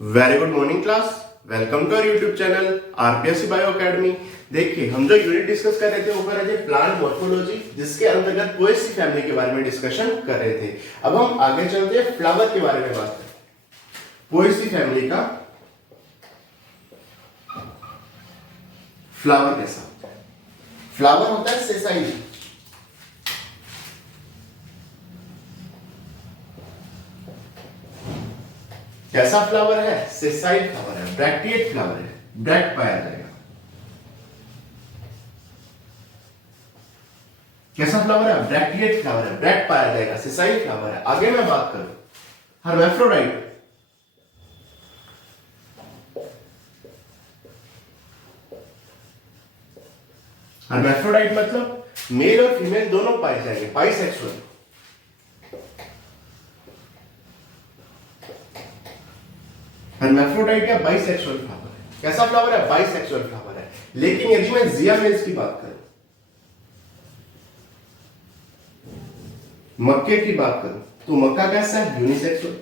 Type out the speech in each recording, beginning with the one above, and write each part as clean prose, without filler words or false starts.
Very good morning class. Welcome to our YouTube channel RPSC bio academy. देखिए, हम जो unit discuss कर रहे थे वो कर रहे थे प्लांट मॉर्फोलॉजी, जिसके अंतर्गत पोएसी फैमिली के बारे में डिस्कशन कर रहे थे। अब हम आगे चलते हैं फ्लावर के बारे में बात करें। पोएसी फैमिली का फ्लावर कैसा होता है? फ्लावर होता है सेसाई। कैसा फ्लावर है? सेसाइल फ्लावर है, ब्रैक्टिएट फ्लावर है, ब्रैक्ट पाया जाएगा। कैसा फ्लावर है? ब्रैक्टिएट फ्लावर है, ब्रैक्ट पाया जाएगा, सेसाइल फ्लावर है। आगे मैं बात करूं हर्मैफ्रोडाइट। हर्मैफ्रोडाइट मतलब मेल और फीमेल दोनों पाए जाएंगे, बाइसेक्सुअल। हर्मैफ्रोडाइट या बाइसेक्सुअल फ्लावर है। कैसा फ्लावर है? बाइसेक्सुअल फ्लावर है। लेकिन यदि मैं जिया मेल्स की बात करूं, मक्के की बात करूं, तो मक्का कैसा है? यूनिसेक्सुअल।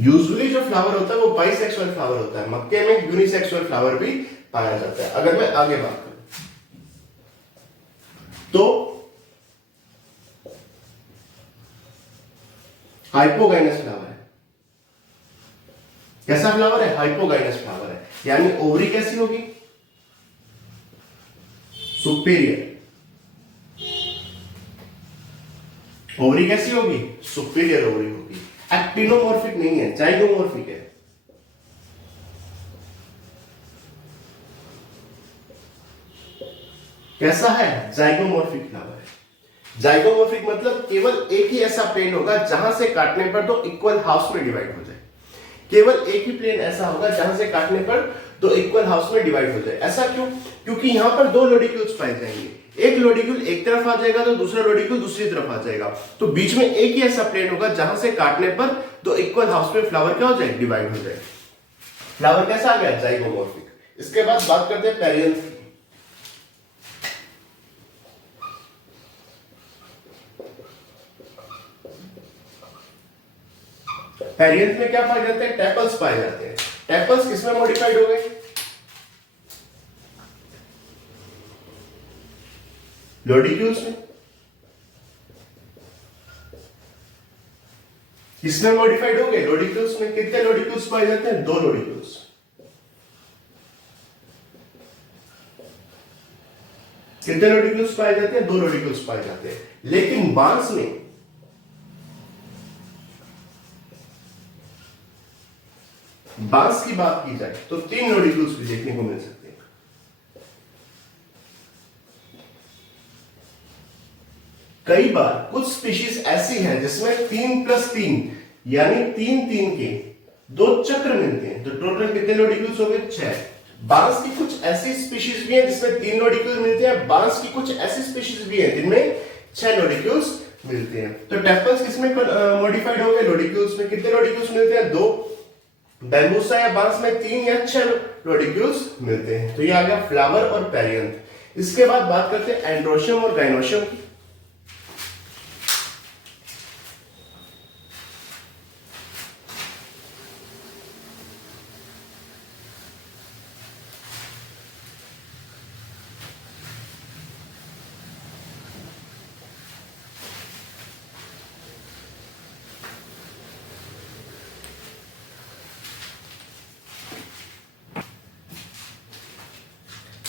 यूजुअली जो फ्लावर होता है वो बाइसेक्सुअल फ्लावर होता है। मक्के में यूनिसेक्सुअल फ्लावर भी पाया जाता है। अगर मैं आगे बात करूं तो हाइपोगाइनस फ्लावर है। कैसा फ्लावर है? हाइपोगाइनस फ्लावर है। यानी ओवरी कैसी होगी? सुपीरियर। ओवरी कैसी होगी? सुपीरियर ओवरी होगी। एक्टिनोमॉर्फिक नहीं है, जाइगोमॉर्फिक है। कैसा है? जाइगोमॉर्फिक फ्लावर है। जाइगोमॉर्फिक मतलब केवल एक ही ऐसा प्लेन होगा जहां से काटने पर दो इक्वल हाफ्स में डिवाइड हो जाए। केवल एक ही प्लेन ऐसा होगा जहां से काटने पर दो इक्वल हाफ्स में डिवाइड हो जाए। ऐसा क्यों? क्योंकि यहां पर दो लोडिक्यूल्स पाए जाएंगे। एक लोडिक्यूल एक तरफ आ जाएगा तो दूसरा लोडिक्यूल दूसरी तरफ आ जाएगा। तो बीच में एक ही ऐसा प्लेन होगा जहां से काटने पर दो इक्वल हाफ्स में फ्लावर क्या हो जाए? डिवाइड हो जाए। फ्लावर कैसा आ गया? जाइगोमॉर्फिक। इसके बाद बात करते हैं पेरियंथ की। पेरियंथ में क्या पाए जाते हैं? टेपल्स पाए जाते हैं। टेपल्स किसमें मॉडिफाइड हो गए? लोडिक्यूल्स में। किसमें मॉडिफाइड हो गए? लोडिक्यूल्स में। कितने लोडिक्यूल्स पाए जाते हैं? दो लोडिक्यूल्स। कितने लोडिक्यूल्स पाए जाते हैं? दो लोडिक्यूल्स पाए जाते हैं। लेकिन बांस में बांस की बात की जाए तो तीन लोडिक्यूल्स भी देखने को मिल सकते हैं। कई बार कुछ स्पीशीज ऐसी है जिसमें 3+3 यानी 3 के दो चक्र मिलते हैं। तो टोटल कितने लोडिक्यूल्स हो गए? 6। बांस की कुछ ऐसी स्पीशीज भी हैं जिसमें 3 लोडिक्यूल मिलते हैं। बांस की कुछ ऐसी स्पीशीज भी हैं जिनमें 6 लोडिक्यूल्स मिलते हैं। तो टेपल्स किसमें मॉडिफाइड हो गए? लोडिक्यूल्स में। कितने लोडिक्यूल्स मिलते हैं? 2। बैम्बूसा या बांस में 3 या 6 लोडिक्यूल्स मिलते हैं। तो ये आ गया फ्लावर और पेरियंथ। इसके बाद बात करते हैं एंड्रोशियम और गाइनोशियम की।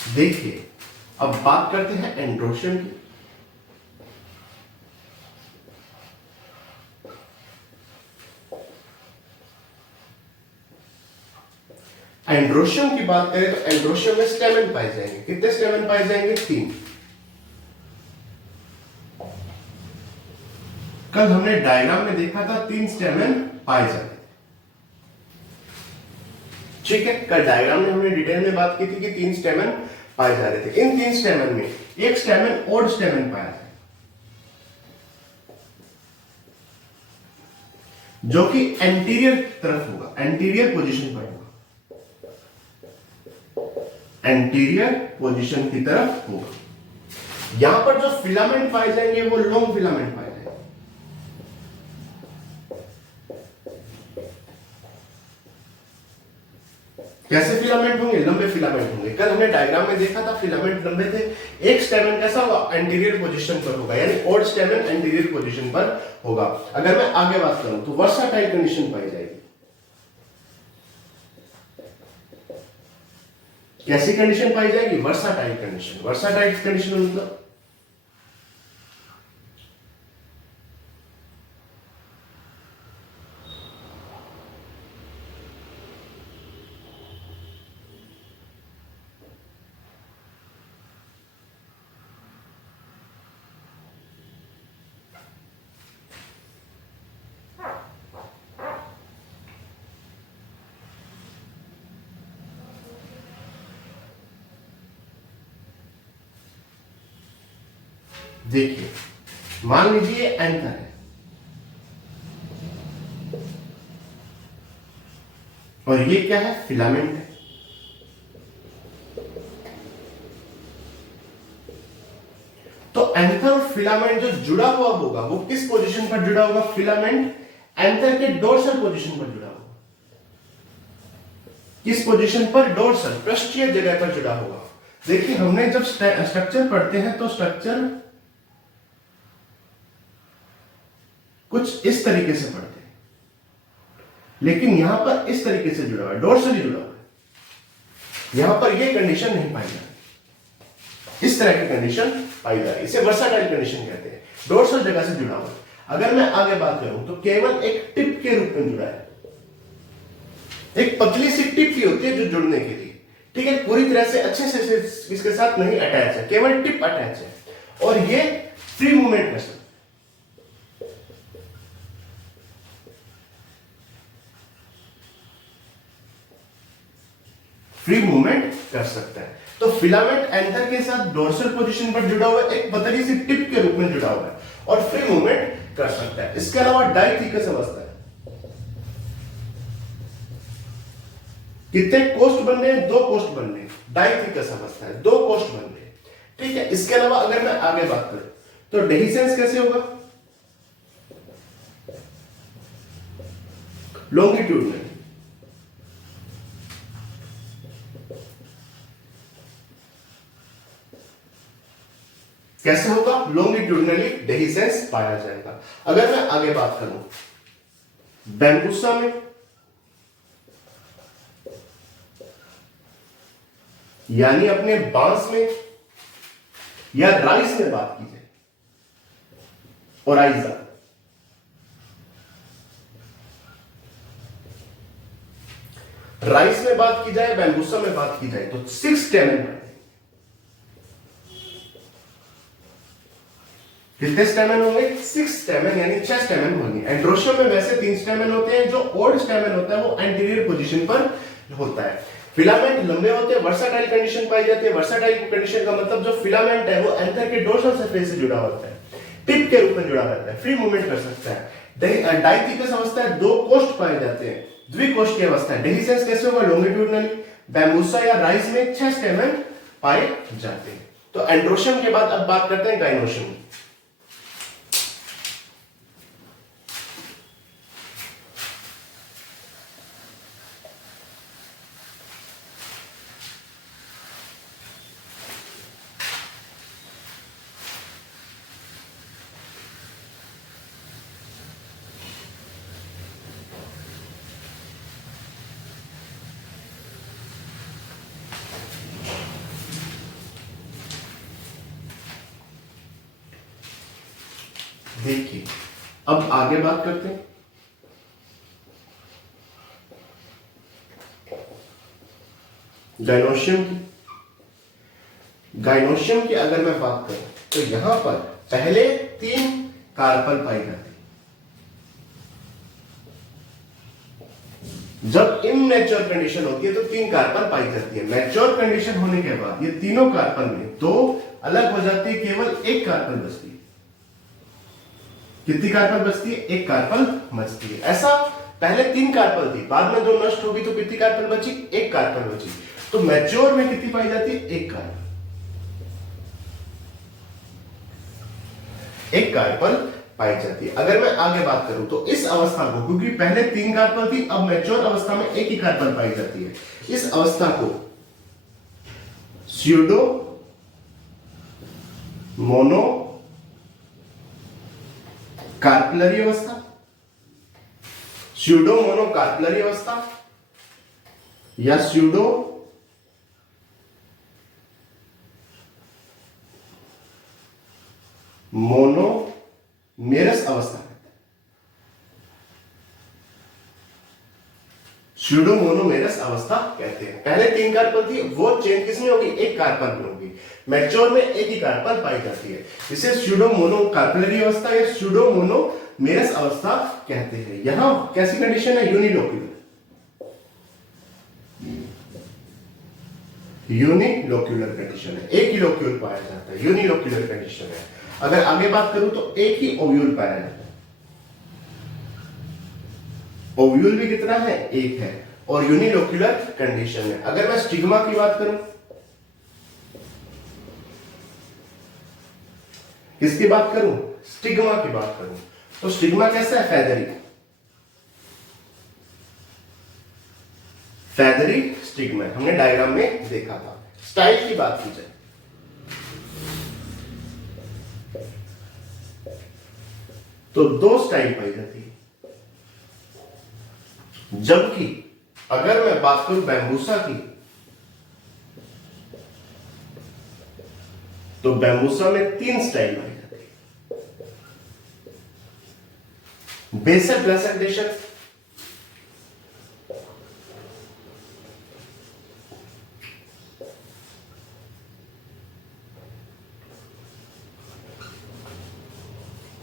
देखिए, अब बात करते हैं एंड्रोशियम की। एंड्रोशियम की बात करें तो एंड्रोशियम में स्टेमन पाए जाएंगे। कितने स्टेमन पाए जाएंगे? 3। कल हमने डायग्राम में देखा था 3 स्टेमन पाए जाते थे। ठीक है, कल डायग्राम में हमने डिटेल में बात की थी कि 3 स्टेमन पाए जा रहे थे। इन 3 स्टेमन में एक स्टेमन ओड स्टेमन पाया जाए, जो कि एंटीरियर तरफ होगा, एंटीरियर पोजीशन पर होगा, एंटीरियर पोजीशन की तरफ होगा। यहां पर जो फिलामेंट पाए जाएंगे वो लॉन्ग फिलामेंट पाए जाएंगे। कैसे फिलामेंट होंगे? लंबे फिलामेंट होंगे। कल हमने डायग्राम में देखा था फिलामेंट लंबे थे। एक स्टेमन कैसा होगा? एंटीरियर पोजीशन पर होगा, यानी ओड स्टेमन एंटीरियर पोजीशन पर होगा। अगर मैं आगे बात करूं तो वर्साटाइल कंडीशन पाई जाएगी। कैसी कंडीशन पाई जाएगी? Versatile condition. वर्साटाइल कंडीशन मतलब देखिए, मान लीजिए एंकर है और ये क्या है? फिलामेंट है। तो एंकर और फिलामेंट जो जुड़ा हुआ होगा वो किस पोजीशन पर जुड़ा होगा? फिलामेंट एंकर के डोर्सल पोजीशन पर जुड़ा होगा। किस पोजीशन पर? डोर्सल, पृष्ठीय जगह पर जुड़ा होगा। देखिए, हमने जब स्ट्रक्चर पढ़ते हैं तो स्ट्रक्चर कुछ इस तरीके से पढ़ते हैं, लेकिन यहां पर इस तरीके से जुड़ा हुआ है, डोर्सली जुड़ा हुआ है। यहां पर यह कंडीशन नहीं पाई जाती, इस तरह की कंडीशन पाई जा रही है। इसे वर्साटाइल कंडीशन कहते हैं, डोर्सल जगह से जुड़ा हुआ है। अगर मैं आगे बात करूं तो केवल एक टिप के रूप में जुड़ा है। एक पतली सी टिप ही होती है जो जुड़ने के लिए, ठीक है, पूरी तरह से अच्छे से इसके साथ नहीं अटैच है, केवल टिप अटैच है और ये फ्री मूवमेंट कर सकता है। फ्री मूवमेंट कर सकता है। तो फिलामेंट एंकर के साथ डोर्सल पोजीशन पर जुड़ा हुआ है, एक पतली सी टिप के रूप में जुड़ा हुआ है और फ्री मूवमेंट कर सकता है। इसके अलावा डाइथिकस अवस्था है। कितने कोस्ट बन रहे हैं? 2 कोस्ट बन रहे हैं। डाइथिकस अवस्था है, 2 कोस्ट बन रहे हैं, ठीक है। इसके अलावा अगर मैं आगे बात करूं तो डेहिसेंस कैसे होगा? लॉन्गिट्यूडनल। कैसे होगा? लॉन्गिट्यूडनली डेहिसेंस पाया जाएगा। अगर मैं आगे बात करूं बैम्बूसा में, यानी अपने बांस में या राइस में बात की जाए, ओराइजा, राइस में बात की जाए, बैम्बूसा में बात की जाए तो 6 स्टेमन। कितने स्टेमन होंगे? 6 स्टेमन, यानी 6 स्टेमन होंगे। एंड्रोशियम में वैसे 3 स्टेमन होते हैं। जो ओड स्टेमन होता है वो एंटीरियर पोजीशन पर होता है। फिलामेंट लंबे होते हैं, वर्साटाइल कंडीशन पाई जाती है। वर्साटाइल कंडीशन का मतलब जो फिलामेंट है वो एंकर के डोर्सल सरफेस से जुड़ा होता है, टिप के रूप में जुड़ा रहता है, फ्री मूवमेंट कर सकता है। डाइथिकस अवस्था है, 2 कोस्ट पाए जाते हैं। द्विकोष्ठ की अवस्था है। डेहिसेंस कैसे होगा? लॉन्गिट्यूडनली। बैम्बूसा या राइस में 6 स्टेमन पाए जाते हैं। तो एंड्रोशियम के बाद अब बात करते हैं गाइनोशियम। देखिए, अब आगे बात करते हैं गाइनोशियम की। गाइनोशियम की अगर मैं बात करूं तो यहां पर पहले 3 कार्पल पाई जाती है। जब इमैच्योर कंडीशन होती है तो 3 कार्पल पाई जाती है। मैच्योर कंडीशन होने के बाद ये तीनों कार्पल में 2 अलग हो जाती है, केवल 1 कार्पल बचती है। कितनी कार्पल बचती है? 1 कार्पल बचती है। ऐसा पहले 3 कार्पल थी, बाद में 2 नष्ट होगी तो कितनी कार्पल बची? 1 कार्पल बची। तो मैच्योर में कितनी पाई जाती है? 1 कार्पल। 1 कार्पल पाई जाती है। अगर मैं आगे बात करूं तो इस अवस्था को, क्योंकि पहले 3 कार्बन थी, अब मैच्योर अवस्था में एक ही कार्बन पाई जाती है, इस अवस्था को स्यूडो मोनो कार्पलरी अवस्था, स्यूडो मोनो कार्पलरी अवस्था या स्यूडो मोनोमेरस अवस्था, स्यूडो मोनोमेरस अवस्था कहते हैं। पहले 3 कार्बन थी, वो चेंज किसमें होगी? एक कार्बन में होगी। मैच्योर में एक ही कार्बन पाई जाती है, इसे स्यूडो मोनो कार्पलरी अवस्था या स्यूडो मोनोमेरस अवस्था कहते हैं। यहां कैसी कंडीशन है? यूनिलोक्यूलर, यूनिलोक्यूलर कंडीशन है, एक ही लोक्यूल पाया जाता है, यूनिलोक्यूलर कंडीशन है। अगर आगे बात करूं तो एक ही ओव्यूल पाया जाता है, ओव्यूल भी कितना है? एक है, और यूनिलोक्यूलर कंडीशन है। अगर मैं स्टिग्मा की बात करूं, किसकी बात करूं? स्टिग्मा की बात करूं, तो स्टिग्मा कैसा है? फेदरी, फेदरी स्टिग्मा हमने डायग्राम में देखा था। स्टाइल की बात की जाए तो 2 स्टाइल पाई जाती है, जबकि अगर मैं बात करूं बैम्बूसा की, तो बैम्बूसा में 3 स्टाइल पाई जाती है। बेसल प्रेजेंटेशन,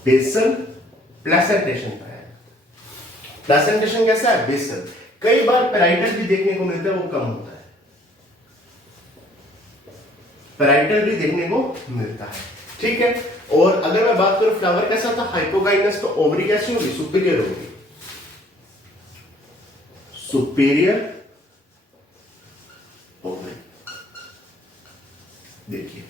बेसल प्लेसेंटेशन पाया जाता है। प्लेसेंटेशन कैसा है? बेसल। कई बार पैराइटल भी देखने को मिलता है, वो कम होता है, पैराइटल भी देखने को मिलता है, ठीक है। और अगर मैं बात करूं फ्लावर कैसा था? हाइपोगाइनस, तो ओवरी कैसी होगी? सुपीरियर होगी, सुपीरियर ओवरी। देखिए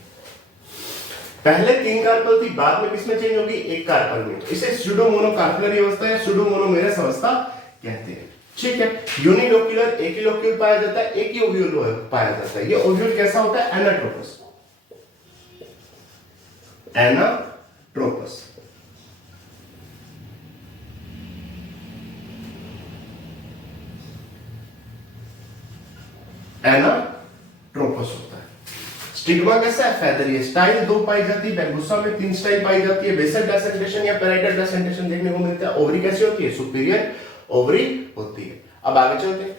पहले 3 कार्बन थी, बाद में किसमें चेंज होगी? एक कार्बन में, इसे स्यूडो मोनो कार्पलरी अवस्था या स्यूडो मोनोमेरस अवस्था कहते हैं, ठीक है। यूनिलोक्यूलर, एक ही लोक्यूल पाया जाता है, एक ही ओव्यूल पाया जाता है। ये ओव्यूल कैसा होता है? Anatropous, anatropous. एनाट्रोपस होता है। स्टिग्मा कैसा है? फेदरी। स्टाइल 2 पाई जाती है, बैम्बूसा में 3 स्टाइल पाई जाती है। बेसल प्लेसेंटेशन या पैराइटल प्लेसेंटेशन देखने को मिलता है। ओवरी कैसी होती है? सुपीरियर ओवरी होती है। अब आगे चलते हैं।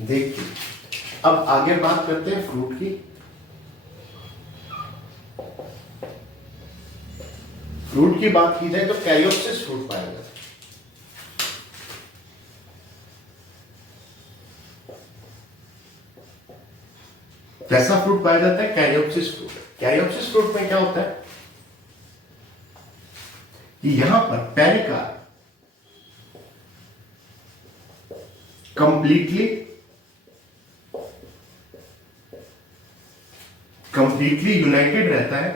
देखिए अब आगे बात करते हैं फ्रूट की। फ्रूट की बात की जाए तो कैरियोप्सिस फ्रूट पाया जाता है। कैसा फ्रूट पाया जाता है? Caryopsis fruit. कैरियोप्सिस फ्रूट में क्या होता है कि यहां पर पेरिकार्प कंप्लीटली यूनाइटेड रहता है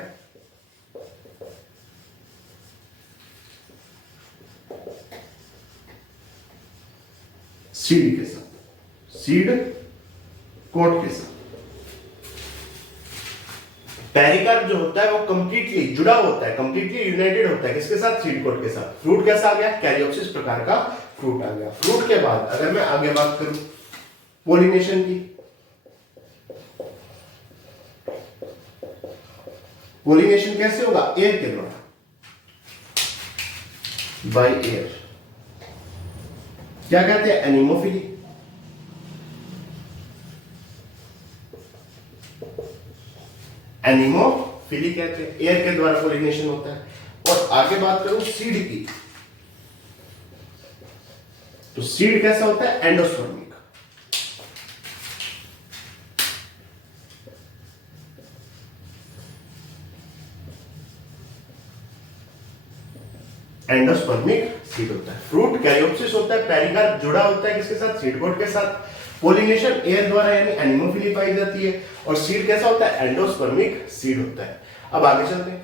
सीड के साथ, सीड कोट के साथ। पेरिकार्प जो होता है वो कंप्लीटली जुड़ा होता है, कंप्लीटली यूनाइटेड होता है किसके साथ? सीड कोट के साथ। फ्रूट कैसा आ गया? कैरियोप्सिस प्रकार का फ्रूट आ गया। फ्रूट के बाद अगर मैं आगे बात करूं पोलिनेशन की, पोलिनेशन कैसे होगा? एयर के द्वारा, बाय एयर। क्या कहते हैं? एनिमोफिली। एनिमोफिली फिली कहते हैं, एयर के द्वारा पोलिनेशन होता है। और आगे बात करूं सीड की, तो सीड कैसा होता है? एंडोस्पर्मिक। एंडोस्पर्मिक सीड होता है। फ्रूट कैरियोप्सिस होता है, पेरिकार्प जुड़ा होता है किसके साथ? सीड कोट के साथ। पोलिनेशन एयर द्वारा यानी एनिमोफिली पाई जाती है। और सीड कैसा होता है? एंडोस्पर्मिक सीड होता है। अब आगे चलते हैं।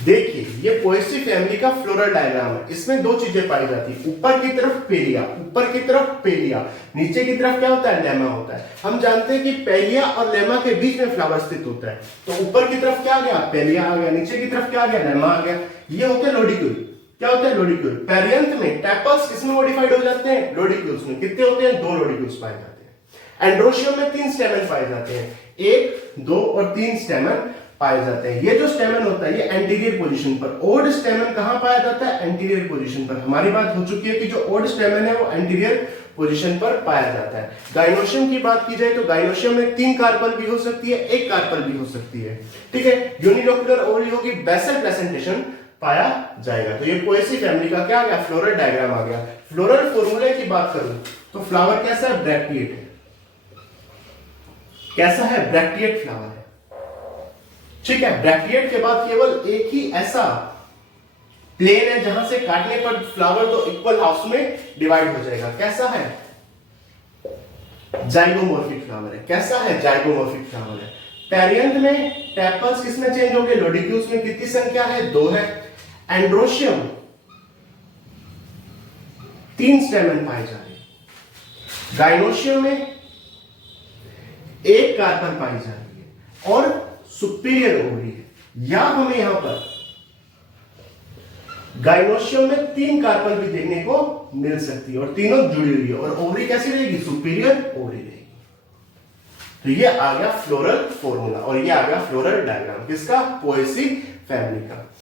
देखिए ये पोएसी फैमिली का फ्लोरल डायग्राम है। इसमें दो चीजें पाई जाती है, ऊपर की तरफ पेलिया, ऊपर की तरफ पेलिया, नीचे की तरफ क्या होता है? लेमा होता है। हम जानते हैं कि पेलिया और लेमा के बीच में फ्लावर स्थित होता है। तो ऊपर की तरफ क्या आ गया? पेलिया आ गया। नीचे की तरफ क्या आ गया? लेमा आ गया। ये होते हैं लोडिक्यूल। क्या होता है? लोडिक्यूल। पेरियंथ में टेपल्स किसमें मॉडिफाइड हो जाते हैं? लोडिक्यूल्स में। कितने होते हैं? 2 लोडिक्यूल्स पाए जाते हैं। एंड्रोशियम में 3 स्टेमन पाए जाते हैं, 1, 2 और 3 स्टेमन पाए जाते हैं। ये जो स्टेमन होता है ये एंटीरियर पोजीशन पर। ओड स्टेमन कहां पाया जाता है? एंटीरियर पोजीशन पर। हमारी बात हो चुकी है कि जो ओड स्टेमन है वो एंटीरियर पोजीशन पर पाया जाता है। गाइनोशियम की बात की जाए तो गाइनोशियम में 3 कार्पल भी हो सकती है, 1 कार्पल भी हो सकती है। ठीक है। यूनिलोक्युलर ओवरी होगी, बेसल प्लेसेंटेशन पाया जाएगा। तो ये पोएसी फैमिली का क्या आ गया? फ्लोरल डायग्राम आ गया। फ्लोरल फॉर्मूले की बात करूं तो फ्लावर कैसा है? ब्रैक्टिएट है। कैसा है? ब्रैक्टिएट फ्लावर है। ठीक है। ब्रैक्टिएट के बाद केवल एक ही ऐसा प्लेन है जहां से काटने पर फ्लावर तो इक्वल हाफ्स में डिवाइड हो जाएगा। कैसा है? जाइगोमॉर्फिक फ्लावर है। कैसा है? जाइगोमॉर्फिक फ्लावर है। पेरियंथ में टेपल्स किसमें चेंज हो गए? लोडिक्यूल्स में। कितनी संख्या है? 2 है। एंड्रोशियम 3 स्टेमन पाए जा रहे हैं। गाइनोशियम में 1 कार्पल पाई जा रही है और सुपीरियर ओवरी है। या हमें यहां पर गाइनोशियम में 3 कार्पल भी देखने को मिल सकती है और तीनों जुड़ी हुई है। और ओवरी कैसी रहेगी? सुपीरियर ओवरी रहेगी। तो ये आ गया फ्लोरल फॉर्मूला और ये आ गया फ्लोरल डायग्राम किसका? पोएसी फैमिली का।